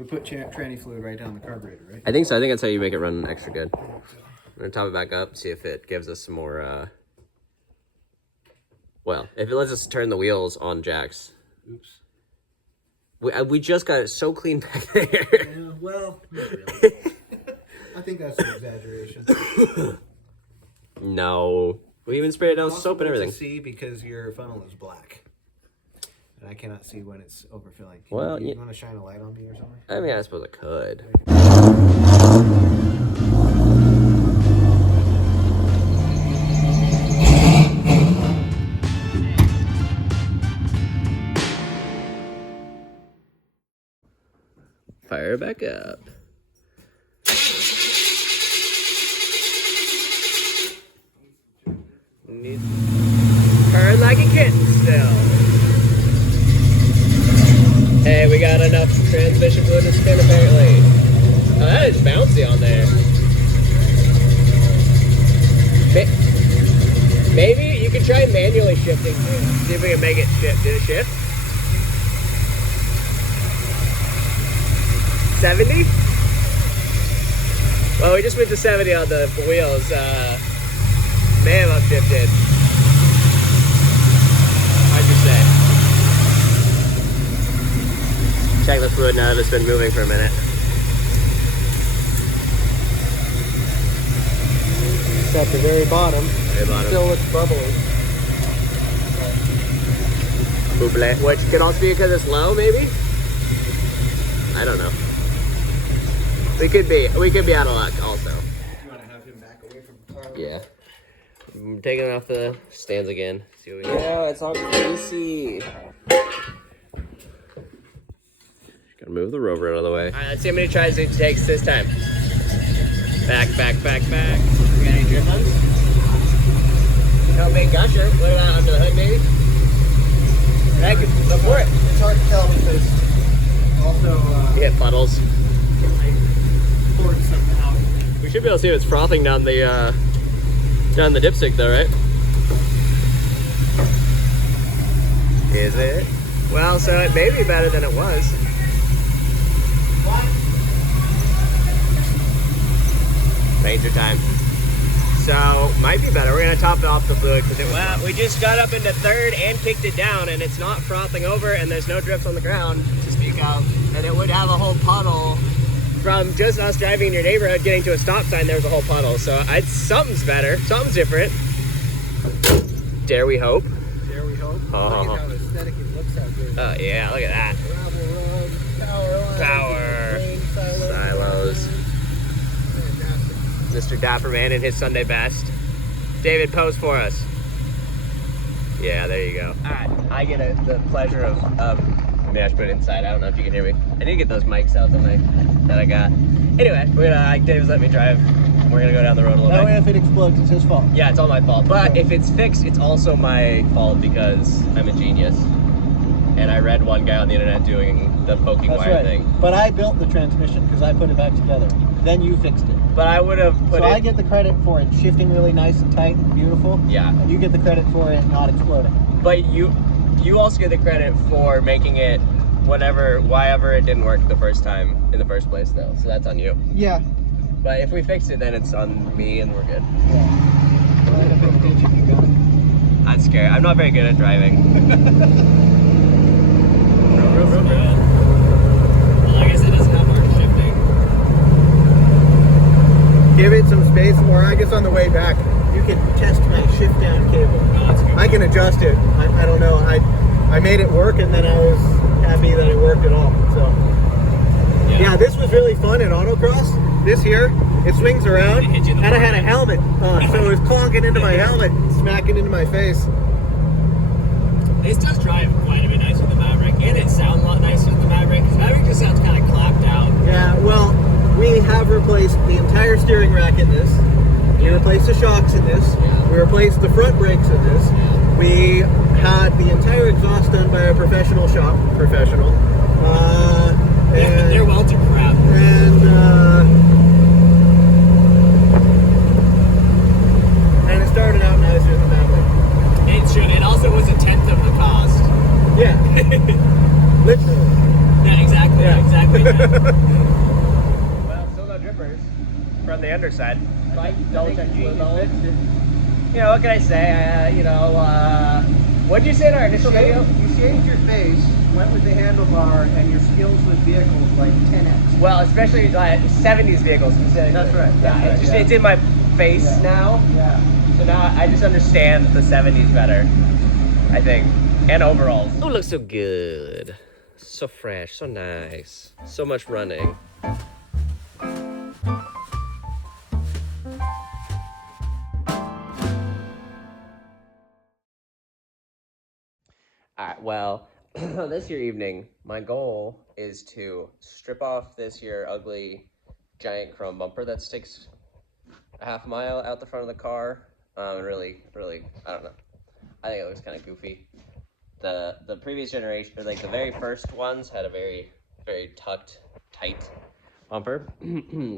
We put tranny fluid right down the carburetor, right? I think so. I think that's how you make it run extra good. I'm going to top it back up, see if it gives us some more, well, if it lets us turn the wheels on jacks. Oops. We just got it so clean back there. Yeah, well, not really. I think that's an exaggeration. No. We even sprayed it down with soap and everything. See, because your funnel is black. And I cannot see when it's overfilling. Well, you want to shine a light on me or something? I mean, I suppose I could. Fire back up. Purring like a kitten still. Hey, we got enough transmission fluid to spin apparently. Oh, that is bouncy on there. Maybe you can try manually shifting too. See if we can make it shift. Did it shift? 70? Well, we just went to 70 on the wheels. May have upshifted. How'd you say? Check the fluid now that it's been moving for a minute. It's at the very bottom. Very bottom. Still looks bubbly. Buble, which could also be because it's low, maybe? I don't know. We could be out of luck also. You want to have him back away from the car? Yeah. I'm taking it off the stands again. See what we get. Yeah, it's all greasy. Gotta move the rover out of the way. Alright, let's see how many tries it takes this time. Back. We got any drift ones? No big gusher. Look at that under the hood, maybe. Go for it. It's hard to tell because also You hit puddles. I poured something out. We should be able to see if it's frothing down the dipstick though, right? Is it? Well, so it may be better than it was. Ranger time. So, might be better. We're gonna top it off the fluid because well, we just got up into third and kicked it down and it's not frothing over and there's no drips on the ground to speak of. And it would have a whole puddle from just us driving in your neighborhood getting to a stop sign. There's a whole puddle. So something's better. Something's different. Dare we hope? There we hope. Oh. Look at how aesthetic it looks out there. Oh yeah, look at that. Gravel road, power lines, Power. grain Silos. Fantastic. Mr. Dapperman in his Sunday best. David, pose for us. Yeah, there you go. All right, I get the pleasure of, maybe I should put it inside. I don't know if you can hear me. I need to get those mics out that I got. Anyway, Dave's let me drive. We're gonna go down the road a little That bit. way if it explodes, it's his fault. Yeah, it's all my fault. But if it's fixed, it's also my fault because I'm a genius. And I read one guy on the internet doing the poking wire thing. But I built the transmission because I put it back together. Then you fixed it. But I would have put So I get the credit for it shifting really nice and tight and beautiful. Yeah. And you get the credit for it not exploding. But you also get the credit for making it whyever it didn't work the first time in the first place though. So that's on you. Yeah. But if we fix it, then it's on me and we're good. Yeah. Right up in the ditch if you got it. That's scary. I'm not very good at driving. Well, I guess it doesn't have hard shifting. Give it some space, or I guess on the way back, you can test my shift down cable. Oh, that's good. I can adjust it. I don't know. I made it work, and then I was happy that it worked at all. So yeah, this was really fun in autocross. This here, it swings around, and I had a helmet on, so it was clonking into my helmet, smacking into my face. This does drive quite a bit nicer than the Maverick, and it sounds a lot nicer than the Maverick, because Maverick just sounds kind of clapped out. Yeah, well, we have replaced the entire steering rack in this. We replaced the shocks in this. We replaced the front brakes in this. We had the entire exhaust done by a professional shop. And They're well to crap. And it started out nicer than that way. It should. It also was a tenth of the cost. Yeah. Literally. Yeah, exactly. Yeah. Exactly. Well, still no drippers from the underside. Double check fluid level. You know, what can I say? What'd you say in our initial video? You shaved your face, went with the handlebar, and your skills with vehicles like 10x. Well, especially 70s vehicles. That's right. Yeah, it's in my face now. Yeah. So now I just understand the 70s better, I think. And overalls. Oh, looks so good. So fresh, so nice. So much running. Alright, well, this here evening, my goal is to strip off this here ugly giant chrome bumper that sticks a half mile out the front of the car. Really, I don't know. I think it looks kind of goofy. The previous generation, or like the very first ones, had a very tucked, tight bumper.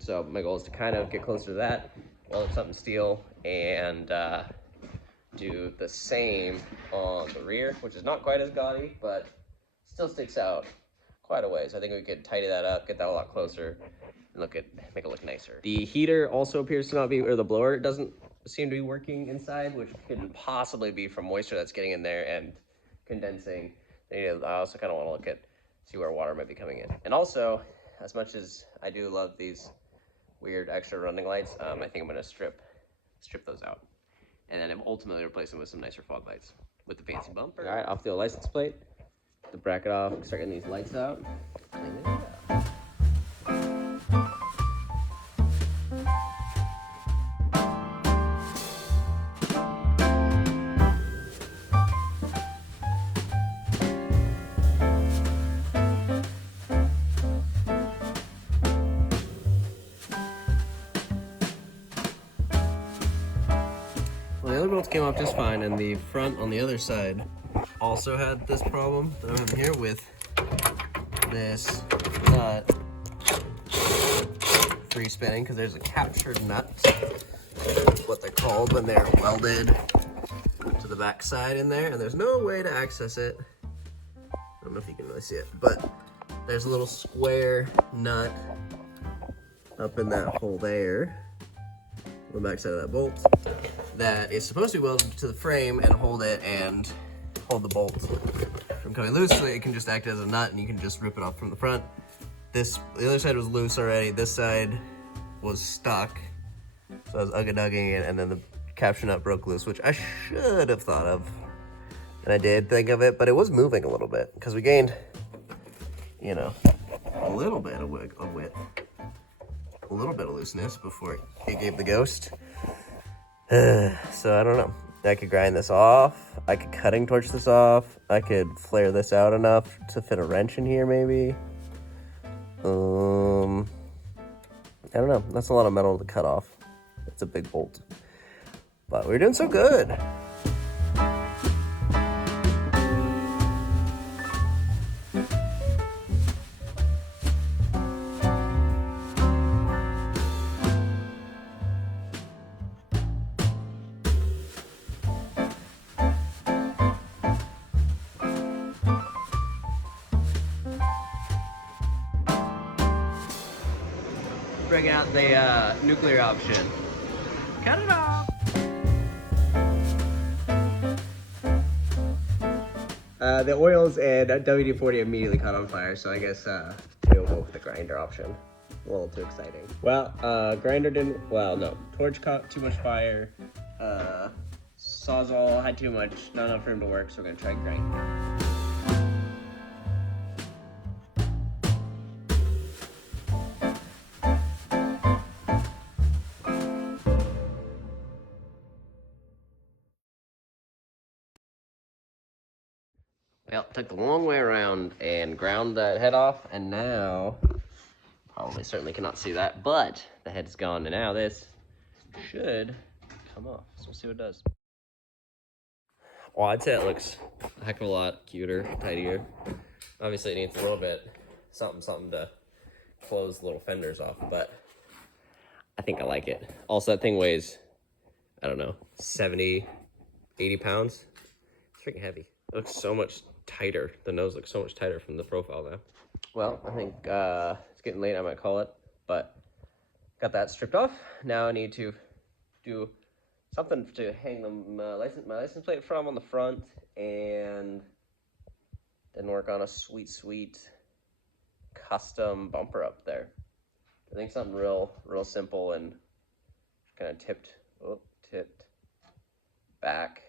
So my goal is to kind of get closer to that, weld up something steel, and do the same on the rear, which is not quite as gaudy, but still sticks out quite a ways. I think we could tidy that up, get that a lot closer, and make it look nicer. The heater also appears to not be, or the blower doesn't seem to be working inside, which could possibly be from moisture that's getting in there and condensing. I also kind of want to look at, see where water might be coming in. And also, as much as I do love these weird extra running lights, I think I'm going to strip those out. And then ultimately replace them with some nicer fog lights with the fancy bumper. All right, off the old license plate. The bracket off, start getting these lights out. Clean it up. Well, the other bolts came off just fine, and the front on the other side also had this problem that I'm having here with this nut free spinning, because there's a captured nut. That's what they're called when they're welded to the back side in there, and there's no way to access it. I don't know if you can really see it, but there's a little square nut up in that hole there, on the back side of that bolt, that is supposed to be welded to the frame and hold it and hold the bolt from coming loose, so it can just act as a nut and you can just rip it off from the front. The other side was loose already. This side was stuck, so I was ugga-dugging it, and then the capture nut broke loose, which I should have thought of, and I did think of it, but it was moving a little bit because we gained, you know, a little bit of width, a little bit of looseness before it gave the ghost. So I don't know. I could grind this off. I could cutting torch this off. I could flare this out enough to fit a wrench in here, maybe. I don't know. That's a lot of metal to cut off. It's a big bolt. But we're doing so good. Bring out the nuclear option. Cut it off! The oils and WD-40 immediately caught on fire, so I guess we'll go with the grinder option. A little too exciting. Well, grinder didn't, well, no. Torch caught too much fire. Sawzall had too much, not enough room to work, so we're gonna try grinder. Well, took the long way around and ground that head off, and now, probably certainly cannot see that, but the head's gone, and now this should come off. So we'll see what it does. Well, I'd say it looks a heck of a lot cuter, tidier. Obviously it needs a little bit, something to close the little fenders off, but I think I like it. Also, that thing weighs, I don't know, 70, 80 pounds. It's freaking heavy. It looks so much tighter. The nose looks so much tighter from the profile now. Well, I think it's getting late, I might call it, but got that stripped off. Now I need to do something to hang my license plate from on the front, and then work on a sweet custom bumper up there. I think something real simple and kind of tipped back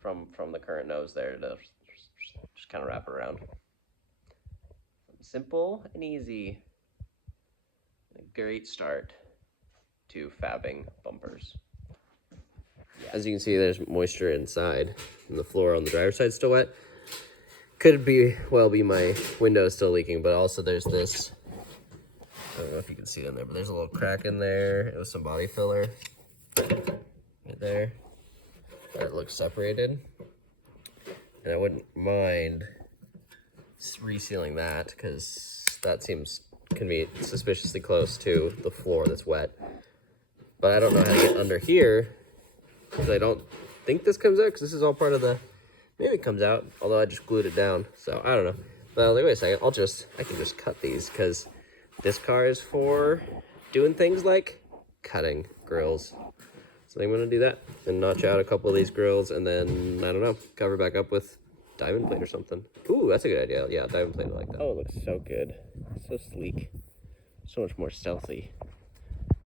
from the current nose there to just kind of wrap it around. Simple and easy. A great start to fabbing bumpers. As you can see, there's moisture inside, and the floor on the driver's side is still wet. Could be my window still leaking, but also there's this, I don't know if you can see it in there, but there's a little crack in there. It was some body filler right there that looks separated, and I wouldn't mind resealing that because that can be suspiciously close to the floor that's wet. But I don't know how to get under here because I don't think this comes out, because this is all part of the, maybe it comes out, although I just glued it down, so I don't know. But wait a second, I can just cut these, because this car is for doing things like cutting grills. So I'm gonna do that and notch out a couple of these grills, and then, I don't know, cover back up with diamond plate or something. Ooh, that's a good idea. Yeah, diamond plate, I like that. Oh, it looks so good. So sleek. So much more stealthy.